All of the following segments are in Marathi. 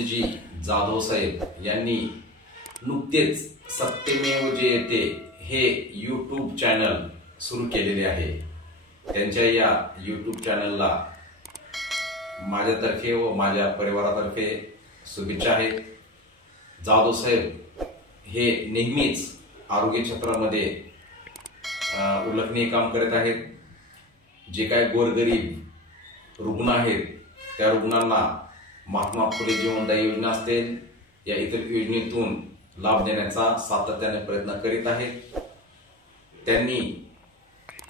मनोजजी जाधव साहेब यांनी नुकतेच सत्यमेव जयते हे YouTube चॅनल सुरू केलेले आहे। त्यांच्या या YouTube चॅनलला माझ्यातर्फे व माझ्या परिवारातर्फे शुभेच्छा आहेत। जाधव साहेब हे नेहमीच आरोग्य क्षेत्रामध्ये उल्लेखनीय काम करत आहेत। जे काय गोरगरीब रुग्ण आहेत त्या रुग्णांना महात्मा फुले जीवनदायी योजना असतील या इतर योजनेतून लाभ देण्याचा सातत्याने प्रयत्न करीत आहेत। त्यांनी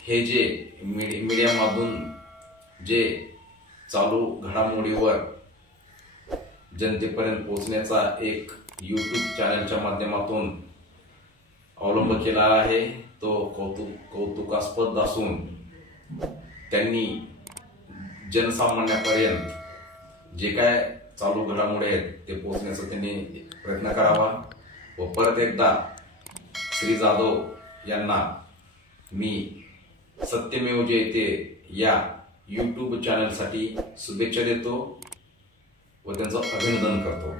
हे जे मीडियामधून जे चालू घडामोडीवर जनतेपर्यंत पोहोचण्याचा एक YouTube चॅनलच्या माध्यमातून अवलंब केला आहे तो कौतुकास्पद असून त्यांनी जनसामान्यापर्यंत जे काय चालू घडामोडी आहेत ते पोहोचण्याचा त्यांनी प्रयत्न करावा व परत एकदा श्री जाधव यांना मी सत्यमेव जयते या YouTube चॅनलसाठी शुभेच्छा देतो व त्यांचं अभिनंदन करतो।